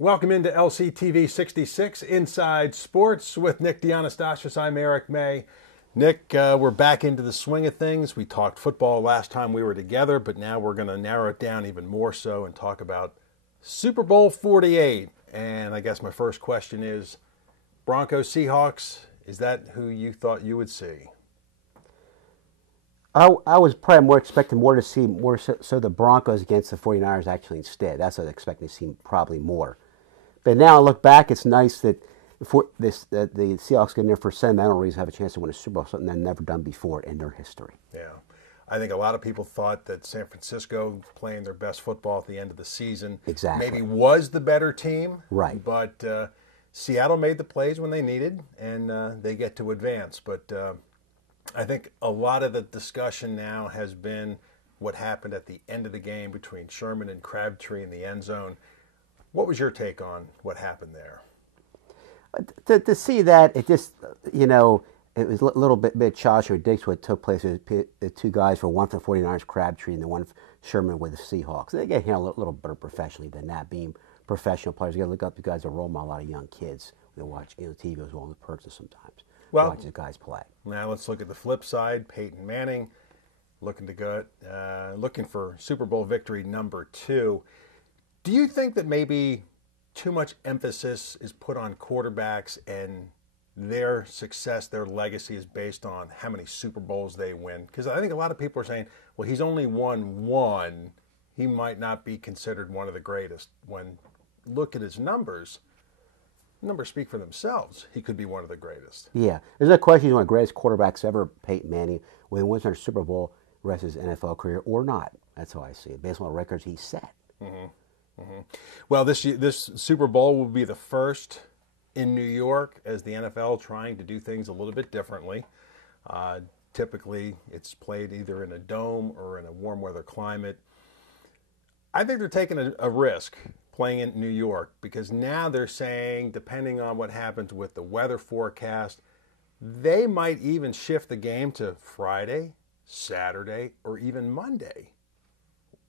Welcome into LCTV 66 Inside Sports with Nick Dianastasis. I'm Eric May. Nick, we're back into the swing of things. We talked football last time we were together, but now we're going to narrow it down even more so and talk about Super Bowl 48. And I guess my first question is, Broncos Seahawks, is that who you thought you would see? I was probably expecting to see more so the Broncos against the 49ers actually instead. That's what I was expecting to see probably more. But now I look back, it's nice that the Seahawks get in there for sentimental reasons, have a chance to win a Super Bowl, something they've never done before in their history. Yeah. I think a lot of people thought that San Francisco, playing their best football at the end of the season, maybe was the better team. Right. But Seattle made the plays when they needed, and they get to advance. But I think a lot of the discussion now has been what happened at the end of the game between Sherman and Crabtree in the end zone. What was your take on what happened there? To see that, it just, it was a little bit childish or ridiculous what took place. The two guys, one for the 49ers, Crabtree, and the one Sherman with the Seahawks. They get handled a little better professionally than that. Being professional players, you got to look up to guys that role model a lot of young kids. They watch TV as well as a person sometimes. Well, watch the guys play. Now let's look at the flip side. Peyton Manning looking for Super Bowl victory number 2. Do you think that maybe too much emphasis is put on quarterbacks and their success, their legacy is based on how many Super Bowls they win? Because I think a lot of people are saying, well, he's only won one. He might not be considered one of the greatest. When look at his numbers speak for themselves. He could be one of the greatest. Yeah. There's no question he's one of the greatest quarterbacks ever, Peyton Manning, whether he wins another Super Bowl the rest of his NFL career or not. That's how I see it, based on the records he set. Mm-hmm. Mm-hmm. Well, this Super Bowl will be the first in New York as the NFL trying to do things a little bit differently. Typically, it's played either in a dome or in a warm weather climate. I think they're taking a risk playing in New York because now they're saying, depending on what happens with the weather forecast, they might even shift the game to Friday, Saturday, or even Monday.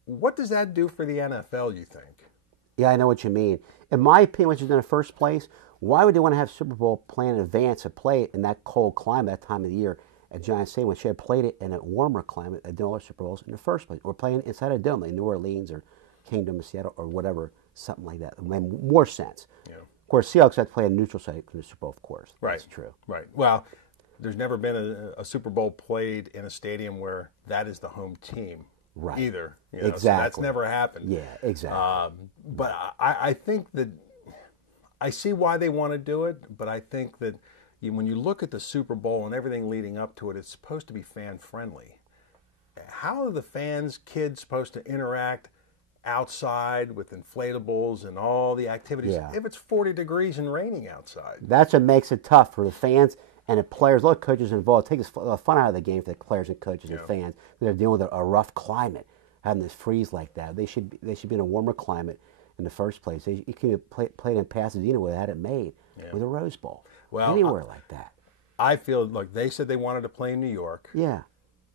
What does that do for the NFL, you think? Yeah, I know what you mean. In my opinion, which is in the first place, why would they want to have Super Bowl planned in advance to play it in that cold climate that time of the year at Giant Stadium when they had played it in a warmer climate at all Super Bowls in the first place? Or playing inside a dome like New Orleans or Kingdom of Seattle or whatever, something like that. It made more sense. Yeah. Of course, Seahawks had to play a neutral site in the Super Bowl, of course. Right. That's true. Right. Well, there's never been a Super Bowl played in a stadium where that is the home team. Right. Either. Exactly. So that's never happened. Yeah, exactly. But I think that I see why they want to do it, but I think that when you look at the Super Bowl and everything leading up to it, it's supposed to be fan-friendly. How are the kids supposed to interact outside with inflatables and all the activities if it's 40 degrees and raining outside? That's what makes it tough for the fans and the players. A lot of coaches involved. It takes the fun out of the game for the players and coaches and fans. They're dealing with a rough climate, having this freeze like that. They should be in a warmer climate in the first place. You can play in Pasadena where they had it made with a Rose Bowl. Well, anywhere like that. I feel like they said they wanted to play in New York. Yeah.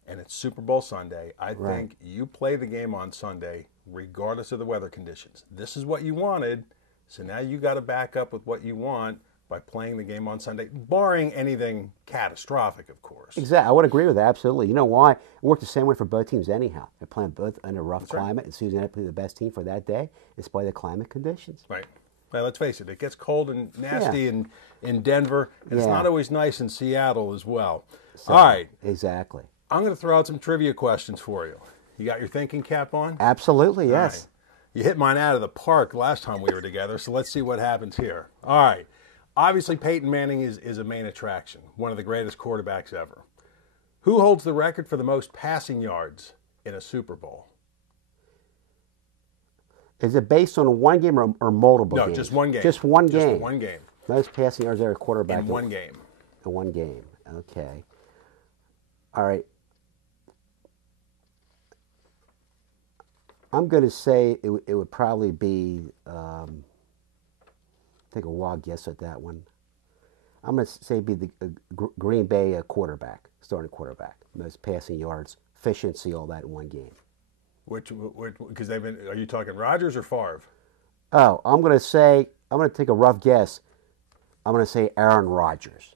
And it's Super Bowl Sunday. I think you play the game on Sunday regardless of the weather conditions. This is what you wanted, so now you got to back up with what you want by playing the game on Sunday, barring anything catastrophic, of course. Exactly. I would agree with that, absolutely. You know why? It worked the same way for both teams anyhow. They're playing both in a rough climate, and Susan had to play the best team for that day, despite the climate conditions. Right. Well, let's face it, it gets cold and nasty in Denver, and it's not always nice in Seattle as well. So, all right. Exactly. I'm going to throw out some trivia questions for you. You got your thinking cap on? Absolutely, yes. Right. You hit mine out of the park last time we were together, so let's see what happens here. All right. Obviously, Peyton Manning is a main attraction, one of the greatest quarterbacks ever. Who holds the record for the most passing yards in a Super Bowl? Is it based on one game or multiple games? No, just one game. Just one game. Just one game. Most passing yards ever quarterback. In one game. In one game. Okay. All right. I'm going to say it would probably be, take a wild guess at that one. I'm going to say it'd be the Green Bay quarterback, starting quarterback. Most passing yards, efficiency, all that in one game. Which because they've been, are you talking Rodgers or Favre? Oh, I'm going to take a rough guess. I'm going to say Aaron Rodgers.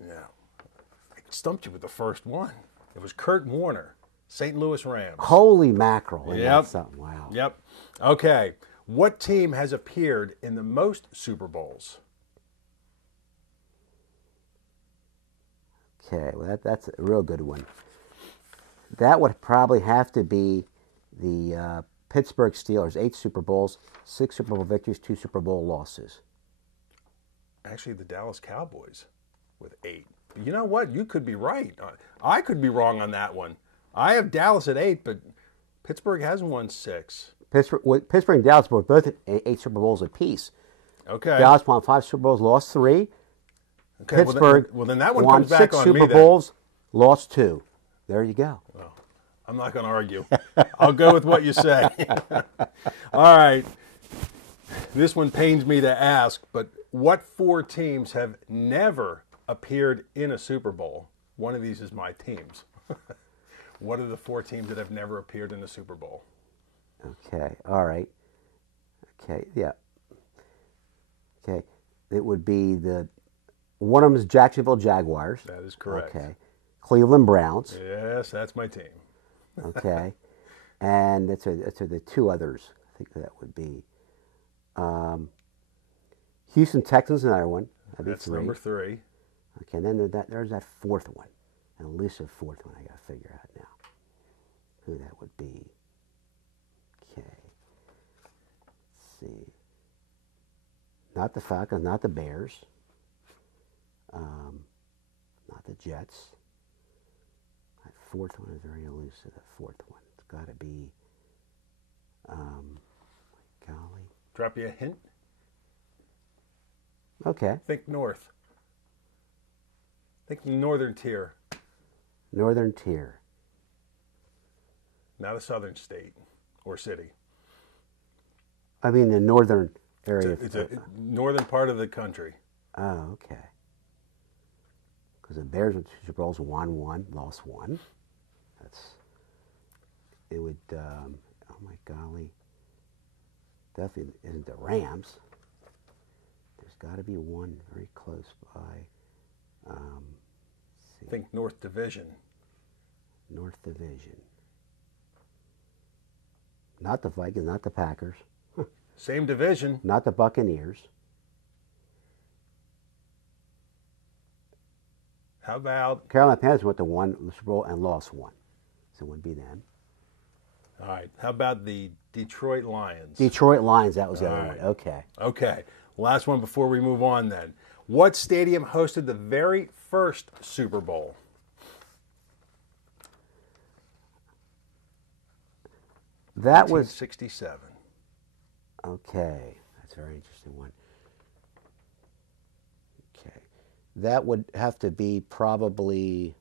Yeah. I stumped you with the first one. It was Kurt Warner, St. Louis Rams. Holy mackerel. Isn't that Yep. something? Wow. Yep. Okay. What team has appeared in the most Super Bowls? Okay, well, that's a real good one. That would probably have to be the Pittsburgh Steelers. 8 Super Bowls, 6 Super Bowl victories, 2 Super Bowl losses. Actually, the Dallas Cowboys with 8. But you know what? You could be right. I could be wrong on that one. I have Dallas at 8, but Pittsburgh hasn't won 6. Pittsburgh and Dallas were both at 8 Super Bowls apiece. Okay. Dallas won 5 Super Bowls, lost 3. Okay, Pittsburgh well, then that one won comes back 6 on Super me then. Bowls, lost 2. There you go. Well, I'm not going to argue. I'll go with what you say. All right. This one pains me to ask, but what 4 teams have never appeared in a Super Bowl? One of these is my teams. What are the 4 teams that have never appeared in a Super Bowl? Okay, all right. Okay, yeah. Okay, it would be one of them is Jacksonville Jaguars. That is correct. Okay. Cleveland Browns. Yes, that's my team. Okay. And that's the 2 others. I think that would be Houston Texans, another one. That'd be That's 3. number 3. Okay, and then there's that 4th one. An elusive 4th one I got to figure out now. Who that would be. Okay. Let's see. Not the Falcons, not the Bears. Not the Jets. That 4th one is very elusive, that 4th one. It's got to be, golly. Drop you a hint? Okay. Think north. Think northern tier, Northern tier. not a southern state or city. I mean the northern area. It's a northern part of the country. Oh, okay. Because the Bears went to Super Bowls, won 1, lost 1. It would, oh my golly. Definitely isn't the Rams. There's got to be one very close by. Let's see. Think North Division. North Division. Not the Vikings, not the Packers, Same division. not the Buccaneers. How about, Carolina Panthers went to 1 Super Bowl and lost 1. So it wouldn't be them. all right, how about the Detroit Lions? Detroit Lions, that was the other All one. right. Okay. Okay, last one before we move on then. What stadium hosted the very first Super Bowl? That was 1967. okay. That's a very interesting one. Okay, that would have to be probably.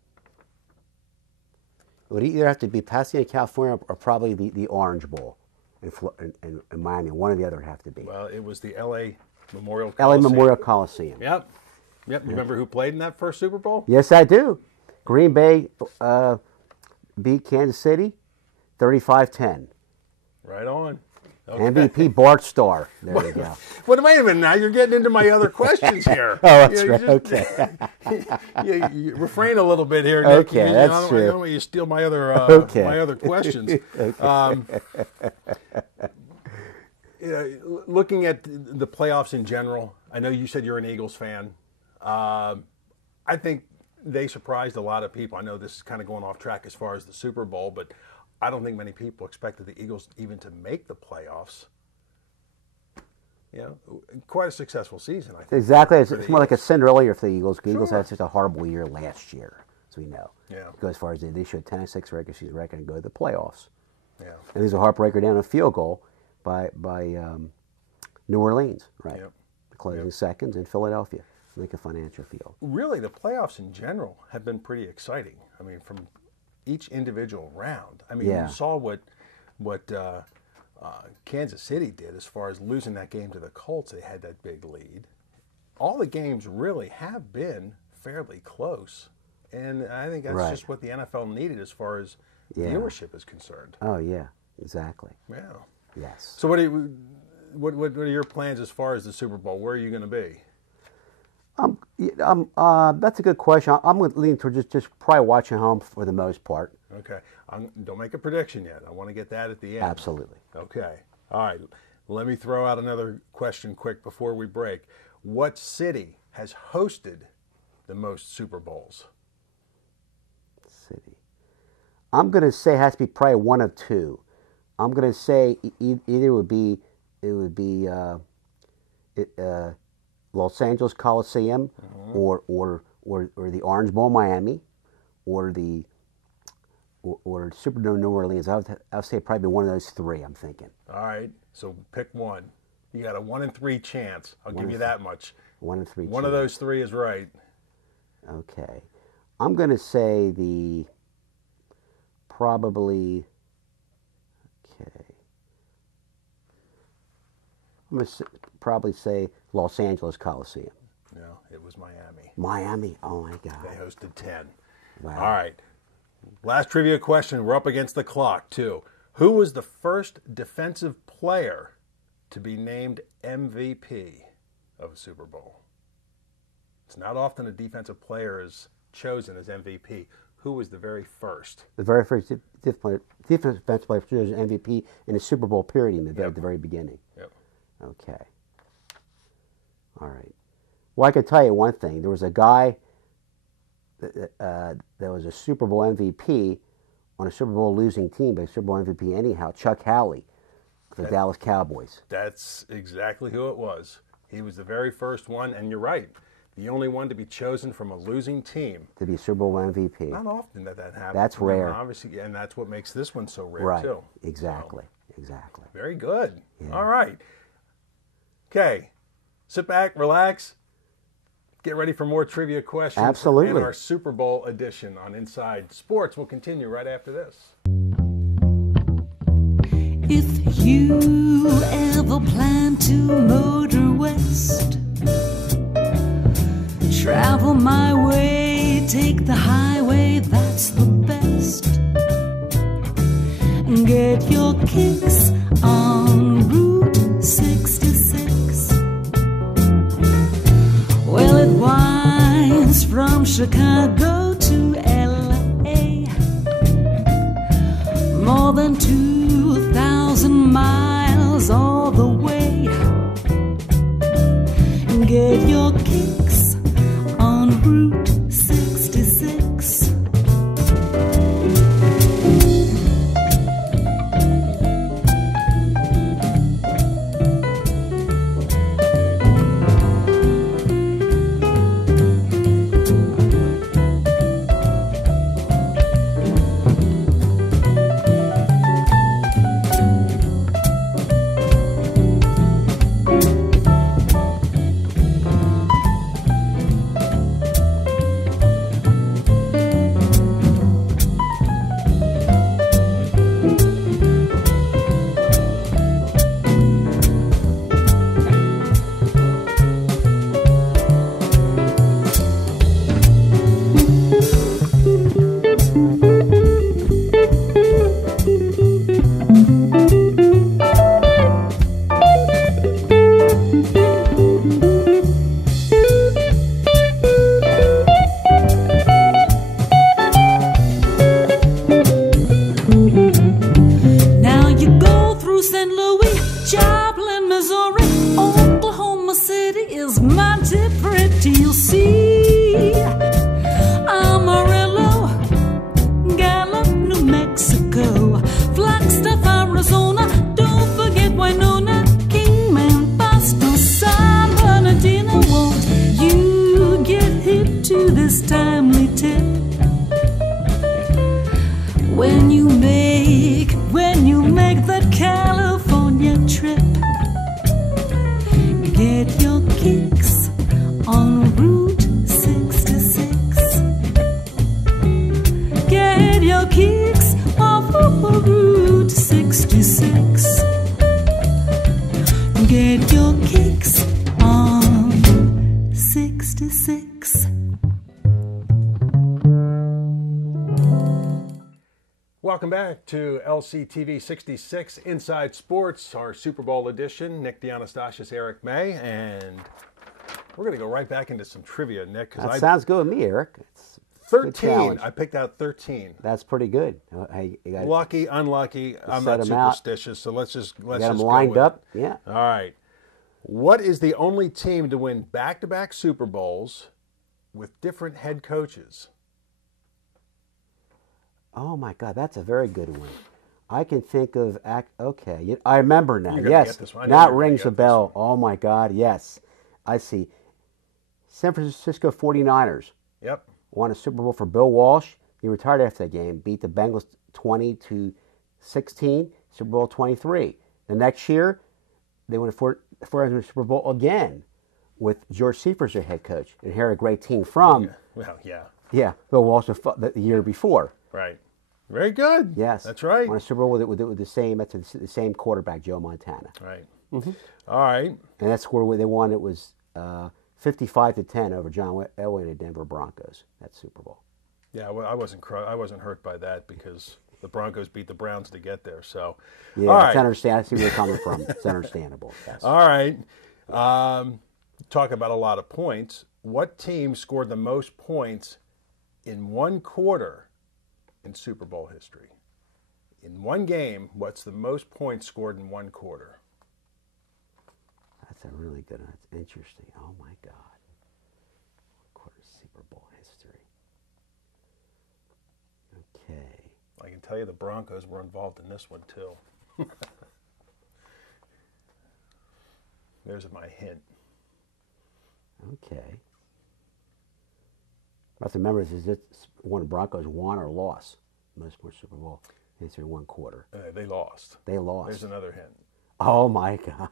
It would either have to be Pasadena, California, or probably the Orange Bowl in Miami. One or the other would have to be. Well, it was the L.A. Memorial LA Coliseum. Memorial Coliseum. Yep. Yep. You remember who played in that first Super Bowl? Yes, I do. Green Bay beat Kansas City 35-10. Right on. Okay. MVP Bart Starr. There you go. Wait a minute now. You're getting into my other questions here. Oh, that's You right. just- Okay. you refrain a little bit here, Nick. Okay, I that's don't, true. I don't want you to steal my other Okay. my other questions. Looking at the playoffs in general, I know you said you're an Eagles fan. I think they surprised a lot of people. I know this is kind of going off track as far as the Super Bowl, but I don't think many people expected the Eagles even to make the playoffs. You know, quite a successful season, I think. Exactly. It's for the more like a Eagles. Cinderella year for the Eagles. The Eagles Sure. had such a horrible year last year, as we know. Yeah. Go as far as they should 10-6 regular season record and go to the playoffs. Yeah. And there's a heartbreaker down a field goal by New Orleans, right? Yep. Closing Yep. seconds in Philadelphia, Lincoln Financial Field. Really, the playoffs in general have been pretty exciting. I mean, from each individual round. I mean, Yeah. you saw what Kansas City did as far as losing that game to the Colts. They had that big lead. All the games really have been fairly close, and I think that's Right. just what the NFL needed as far as Yeah. viewership is concerned. Oh, yeah, exactly. Yeah. Yes. So, what what are your plans as far as the Super Bowl? Where are you going to be? That's a good question. I'm going to lean toward just probably watching home for the most part. Okay. Don't make a prediction yet. I want to get that at the end. Absolutely. Okay. All right. Let me throw out another question quick before we break. What city has hosted the most Super Bowls? City. I'm going to say it has to be probably one of two. I'm going to say either it would be Los Angeles Coliseum, or the Orange Bowl, Miami, or Superdome, New Orleans. I'll say probably one of those three. I'm thinking. All right, so pick one. You got a 1 in 3 chance. I'll give you that much. 1 in 3. One of those three is right. Okay, I'm going to say probably. Okay, I'm going to probably say Los Angeles Coliseum. No, it was Miami. Miami. Oh my God. They hosted 10. Wow. All right. Last trivia question. We're up against the clock, too. Who was the first defensive player to be named MVP of a Super Bowl? It's not often a defensive player is chosen as MVP. Who was the very first? The very first defensive player chosen as MVP in the Super Bowl period at the very beginning. Yep. Okay. All right. Well, I can tell you one thing. There was a guy that was a Super Bowl MVP on a Super Bowl losing team, but a Super Bowl MVP anyhow, Chuck Howley, for the Dallas Cowboys. That's exactly who it was. He was the very first one, and you're right. The only one to be chosen from a losing team. To be Super Bowl MVP. Not often that happens. That's rare. Obviously, and that's what makes this one so rare, right. too. Exactly. So, exactly. Very good. Yeah. All right. Okay. Sit back, relax. Get ready for more trivia questions. Absolutely. And our Super Bowl edition on Inside Sports will continue right after this. If you ever plan to motor west, travel my way, take the highway, that's the best. Get your kicks on Route 66. Well, it winds from Chicago to LA, more than 2,000 miles all the way. Get your kicks on Route 66. welcome back to LCTV 66 Inside Sports, our Super Bowl edition. Nick Dianastasis, Eric May, and we're going to go right back into some trivia, Nick. That sounds good with me, Eric. It's 13. I picked out 13. That's pretty good. You got Lucky, unlucky. I'm not superstitious, so let's just got them lined up. Yeah. All right. What is the only team to win back-to-back Super Bowls with different head coaches? Oh my God, that's a very good one. I can think of. Okay, I remember now. You're gonna Yes, get this one. that rings a bell. Oh my God, yes. I see. San Francisco 49ers. Yep. Won a Super Bowl for Bill Walsh. He retired after that game. Beat the Bengals 20-16. Super Bowl 23. The next year, they won a 400 Super Bowl again with George Seifert as head coach. And here a great team from. Well, yeah. Yeah, Bill Walsh the year before. Right. Very good. Yes. That's right. Won a Super Bowl with the same quarterback, Joe Montana. Right. All right. And that score where they won, it was 55-10 over John Elway and the Denver Broncos. That Super Bowl. Yeah, well, I wasn't hurt by that because the Broncos beat the Browns to get there. So, yeah, all right. It's understandable. I see where you're coming from. It's understandable. Yes. All right. Talk about a lot of points. What team scored the most points in one quarter in Super Bowl history? In one game, what's the most points scored in one quarter? That's a really good one. That's interesting. Oh, my God. Quarter Super Bowl history. Okay. I can tell you the Broncos were involved in this one, too. There's my hint. Okay. I have to remember, is it one Broncos won or lost most more Super Bowl history one quarter? They lost. They lost. There's another hint. Oh, my God.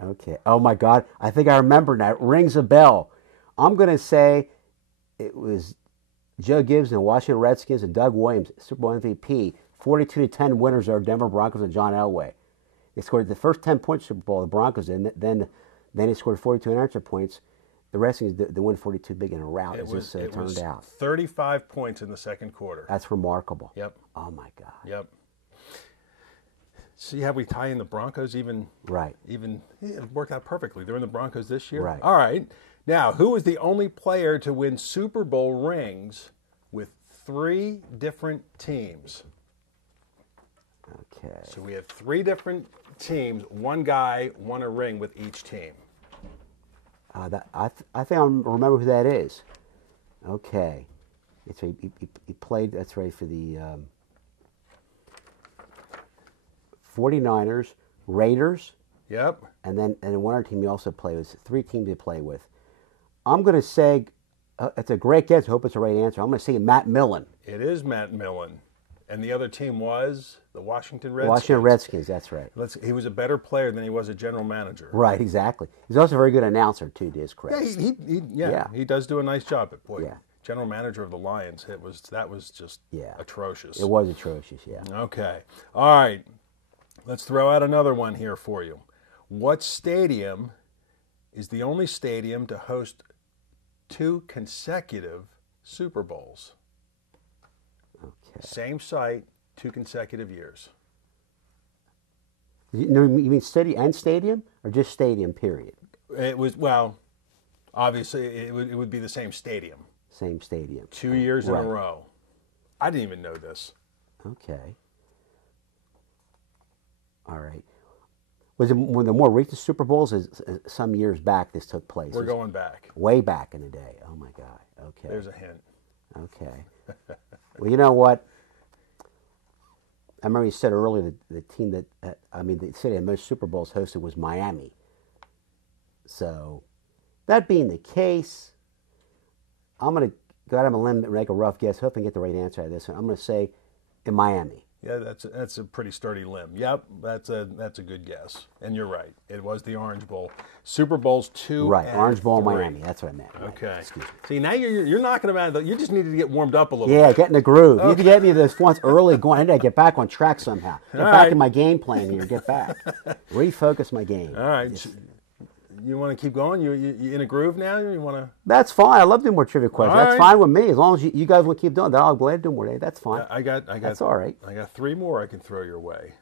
Okay. Oh, my God. I think I remember now. It rings a bell. I'm going to say it was Joe Gibbs and the Washington Redskins and Doug Williams, Super Bowl MVP. 42-10 winners are Denver Broncos and John Elway. They scored the first 10 points Super Bowl, the Broncos, and then they scored 42 extra points. The Redskins, they won 42 big in a rout, It was turned out. 35 points in the second quarter. That's remarkable. Yep. Oh, my God. Yep. See how we tie in the Broncos even? Right. It worked out perfectly. They're in the Broncos this year. Right. All right. Now, who was the only player to win Super Bowl rings with 3 different teams? Okay. So we have 3 different teams. One guy won a ring with each team. I think I remember who that is. Okay. He played, that's right, for the 49ers, Raiders. Yep. And then one other team he also played with. 3 teams he played with. I'm going to say, it's a great guess. I hope it's the right answer. I'm going to say Matt Millen. It is Matt Millen. And the other team was the Washington Redskins. Washington Redskins, that's right. He was a better player than he was a general manager. Right, exactly. He's also a very good announcer, too, to his credit. Yeah, he does do a nice job at boy. Yeah. General manager of the Lions. That was just atrocious. It was atrocious, yeah. Okay. All right. Let's throw out another one here for you. What stadium is the only stadium to host 2 consecutive Super Bowls? Okay. Same site, 2 consecutive years. You mean stadium or just stadium, period? It was, well, obviously it would be the same stadium. Same stadium. 2 years in a row. I didn't even know this. Okay. All right. Was it one of the more recent Super Bowls? Some years back this took place. We're going back. Way back in the day. Oh, my God. Okay. There's a hint. Okay. Well, you know what? I remember you said earlier the team the city that most Super Bowls hosted was Miami. So, that being the case, I'm going to go out on a limb and make a rough guess. Hope I can get the right answer out of this one. I'm going to say in Miami. Yeah, that's a pretty sturdy limb. Yep, that's a good guess. And you're right. It was the Orange Bowl. Super Bowls 2 Right, and Orange Bowl, 3. Miami. That's what I meant. Right. Okay. Excuse me. See, now you're knocking them out. You just needed to get warmed up a little Yeah, bit. get in the groove. You need to get me this once early going. I need to get back on track somehow. Get All back right. in my game plan here. Get back. Refocus my game. All right. You want to keep going? You in a groove now? You want to? That's fine. I love doing more trivia questions. All That's right. fine with me. As long as you guys want to keep doing that, I'll glad to do more. That's fine. I got. That's all right. I got 3 more I can throw your way.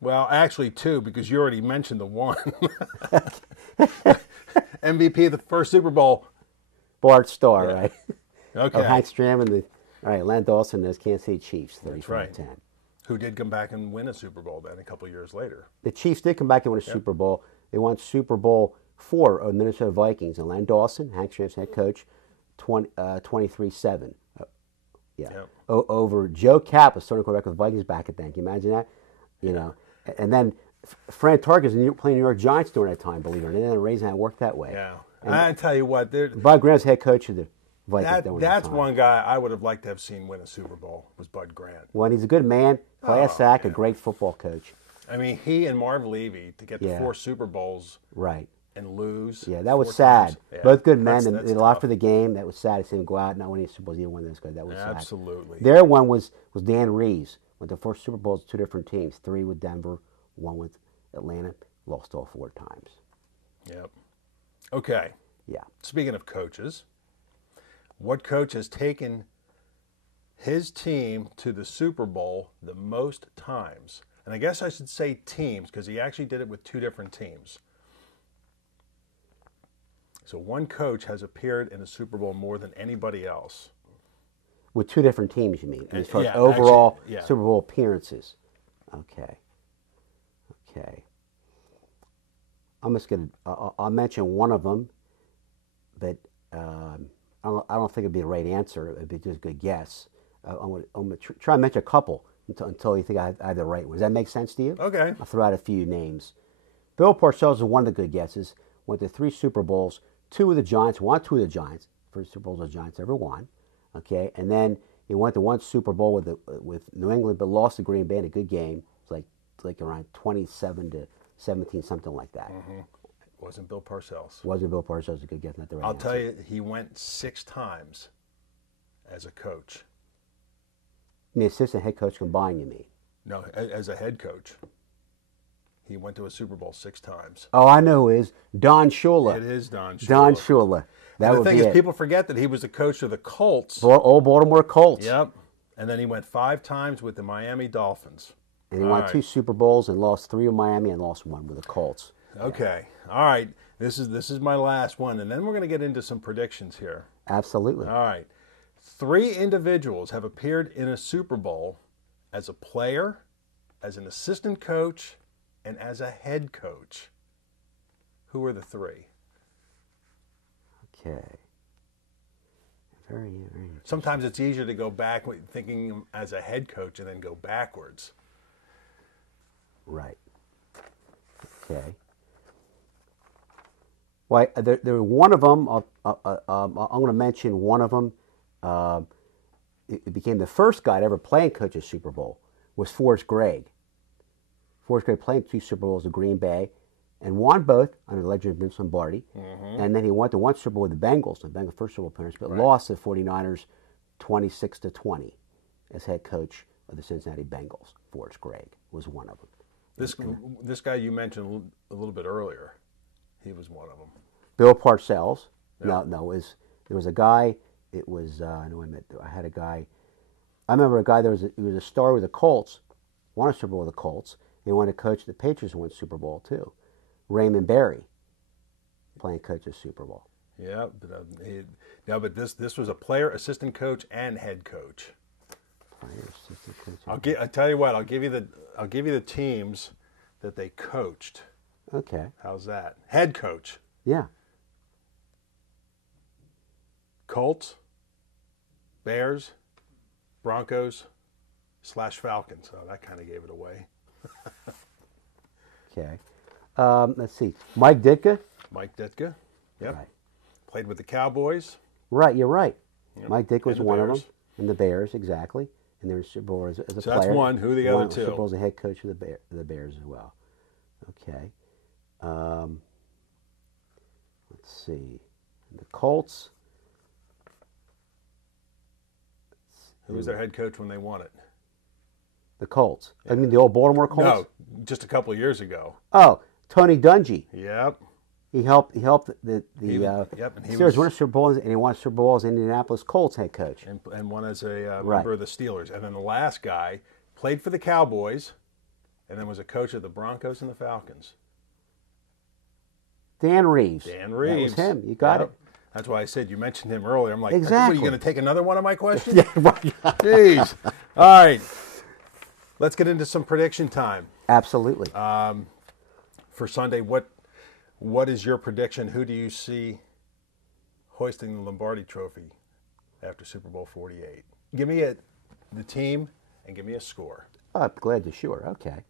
Well, actually 2 because you already mentioned the one. MVP of the first Super Bowl. Bart Starr, right? Okay. Oh, Hank Stram and all right, Len Dawson, those Kansas City Chiefs, 35-10. That's right. Who did come back and win a Super Bowl then a couple years later. The Chiefs did come back and win a Super Bowl. They won Super Bowl 4 of Minnesota Vikings. And Len Dawson, Hank Stram's head coach, 23-7. Yeah. Yep. Over Joe Kappa, starting quarterback with the Vikings back at then. Can you imagine that? You know. And then Fran Tarken's playing New York Giants during that time, believe it or not. And then raising that worked that way. Yeah. And I tell you what, Bud Graham's head coach of the Vikings. that's one guy I would have liked to have seen win a Super Bowl was Bud Grant. Well, he's a good man, class act, a great football coach. I mean, he and Marv Levy to get to Yeah. 4 Super Bowls Right. and lose. Yeah, that was 4 sad. times. Yeah. Both good men and That's did a lot tough. for the game. That was sad to see him go out and not winning Super Bowls. Either one of those guys. That was sad. Absolutely. Their one was Dan Reeves. Went to 4 Super Bowls, 2 different teams. 3 with Denver, 1 with Atlanta. Lost all 4 times. Yep. Okay. Yeah. Speaking of coaches, what coach has taken his team to the Super Bowl the most times? And I guess I should say teams because he actually did it with 2 different teams. So one coach has appeared in a Super Bowl more than anybody else. With 2 different teams, you mean? As far yeah, as overall actually, yeah. Super Bowl appearances. Okay. I'm just going to, I'll mention one of them, but I don't think it'd be the right answer. It'd be just a good guess. I'm going to try and mention a couple until you think I have the right one. Does that make sense to you? Okay. I'll throw out a few names. Bill Parcells is one of the good guesses. Went to 3 Super Bowls, 2 with the Giants, won 2 of the Giants. First Super Bowls the Giants ever won. Okay, and then he went to 1 Super Bowl with New England, but lost to Green Bay in a good game. It's like around 27-17, something like that. Mm-hmm. Wasn't Bill Parcells. Wasn't Bill Parcells a good guess? Not the right I'll answer. tell you, he went 6 times as a coach. The assistant head coach combined, you mean? No, as a head coach. He went to a Super Bowl 6 times. Oh, I know who it is Don Shula. It is Don Shula. Don Shula. That And the would thing be is, it. people forget that he was the coach of the Colts. Old Baltimore Colts. Yep. And then he went 5 times with the Miami Dolphins. And he All won right. 2 Super Bowls and lost 3 with Miami and lost 1 with the Colts. Okay. All right. This is my last one, and then we're going to get into some predictions here. Absolutely. All right. 3 individuals have appeared in a Super Bowl as a player, as an assistant coach, and as a head coach. Who are the 3? Okay. Very, very. Sometimes it's easier to go back thinking him as a head coach and then go backwards. Right. Okay. Well, there one of them. I'm going to mention one of them. It became the first guy to ever play and coach a Super Bowl. Was Forrest Gregg. Forrest Gregg played 2 Super Bowls with Green Bay, and won both under the legend of Vince Lombardi. Mm-hmm. And then he went to 1 Super Bowl with the Bengals, the Bengals' first Super Bowl appearance, but lost to the 49ers 26-20 as head coach of the Cincinnati Bengals. Forrest Gregg was one of them. This guy you mentioned a little bit earlier, he was one of them. Bill Parcells. Yeah. No, there was a guy. It was I had a guy. I remember a guy. He was a star with the Colts, won a Super Bowl with the Colts. He won to coach the Patriots and won Super Bowl too. Raymond Berry, playing coach of Super Bowl. Yeah, but this was a player, assistant coach, and head coach. Player, assistant coach. I tell you what. I'll give you the teams that they coached. Okay. How's that? Head coach. Yeah. Colts, Bears, Broncos, /Falcons. So that kind of gave it away. Okay. Let's see. Mike Ditka. Mike Ditka. Yep. Right. Played with the Cowboys. Right. You're right. Yep. Mike Ditka was And the one of Bears. them. And the Bears, exactly. And they were Super Bowl as a So player. that's one. Who are the other Won two? Super Bowl as a head coach of the Bears as well. Okay. Let's see. The Colts. Who was their head coach when they won it? The Colts. I mean the old Baltimore Colts? No, just a couple of years ago. Oh, Tony Dungy. Yep. He helped the and he Steelers win a Super Bowl, and he won a Super Bowl as Indianapolis Colts head coach. and one as a member of the Steelers. And then the last guy played for the Cowboys, and then was a coach of the Broncos and the Falcons. Dan Reeves. Dan Reeves. That was him. You got it. That's why I said you mentioned him earlier. I'm like, Exactly. What, are you going to take another one of my questions? Yeah, right. Jeez. All right. Let's get into some prediction time. Absolutely. For Sunday, what is your prediction? Who do you see hoisting the Lombardi Trophy after Super Bowl 48? Give me the team and give me a score. Oh, I'm glad to sure. Okay.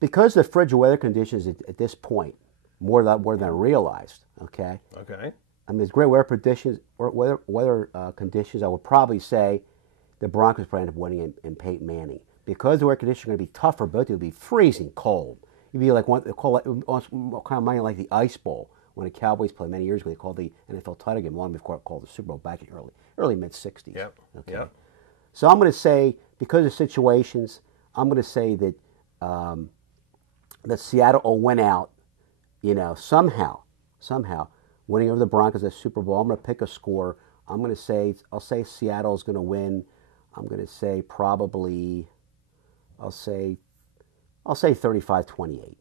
Because of the frigid weather conditions at this point, more than I realized. Okay. Okay. I mean, it's great weather conditions. I would probably say the Broncos probably end up winning in Peyton Manning. Because the weather conditions are going to be tough for both, it would be freezing cold. It'd be like they call it kind of like the Ice Bowl when the Cowboys played many years ago. They called the NFL title game long before it called the Super Bowl back in early mid '60s. Yep. Okay. Yep. So I'm going to say, because of situations, I'm going to say that that Seattle will win out. Somehow, winning over the Broncos at Super Bowl. I'm going to pick a score. I'll say Seattle's going to win. I'm going to say probably, I'll say 35-28.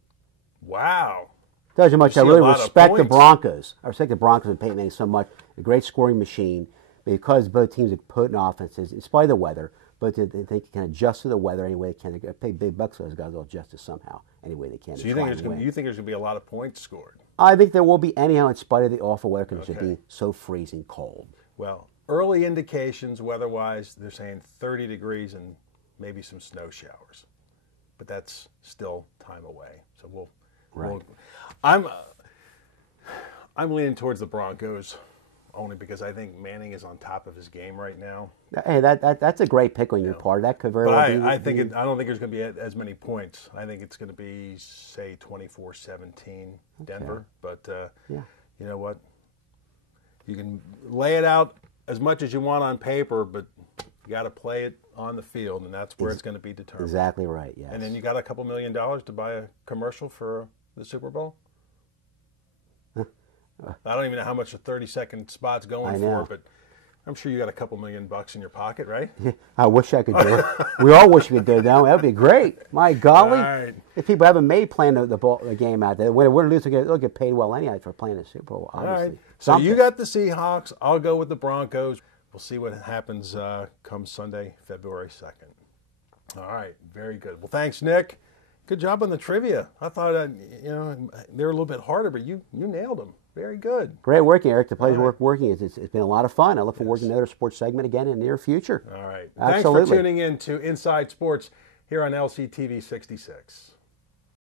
Wow. Tells you how much You I see a really lot of respect the points. Broncos. I respect the Broncos and Peyton Manning so much. A great scoring machine. Because both teams have put in offenses, in spite of the weather, but they can adjust to the weather any way they can. They pay big bucks for those guys. They'll adjust it somehow any way they can. So you think there's going to be a lot of points scored? I think there will be anyhow, in spite of the awful weather conditions being so freezing cold. Well, early indications weather-wise, they're saying 30 degrees and maybe some snow showers, but that's still time away. So I'm leaning towards the Broncos, only because I think Manning is on top of his game right now. Hey, that's a great pick on your part. That could very well be. I don't think there's going to be as many points. I think it's going to be, say, 24-17 Denver. But you know what? You can lay it out as much as you want on paper, but you got to play it on the field, and that's where it's going to be determined. Exactly right. Yes. And then you got a couple $1 million to buy a commercial for the Super Bowl. I don't even know how much a 30-second spot's going for, but I'm sure you got a couple $1 million in your pocket, right? Yeah, I wish I could do it. We all wish we could do it. That would be great. My golly. Right. If people haven't made playing the game out there, win or lose, they'll get paid well anyhow for playing the Super Bowl, obviously. All right. So you got the Seahawks. I'll go with the Broncos. We'll see what happens come Sunday, February 2nd. All right. Very good. Well, thanks, Nick. Good job on the trivia. I thought they were a little bit harder, but you nailed them. Very good. Great working, Eric. The pleasure working. It's been a lot of fun. I look forward to working another sports segment again in the near future. All right. Absolutely. Thanks for tuning in to Inside Sports here on LCTV 66.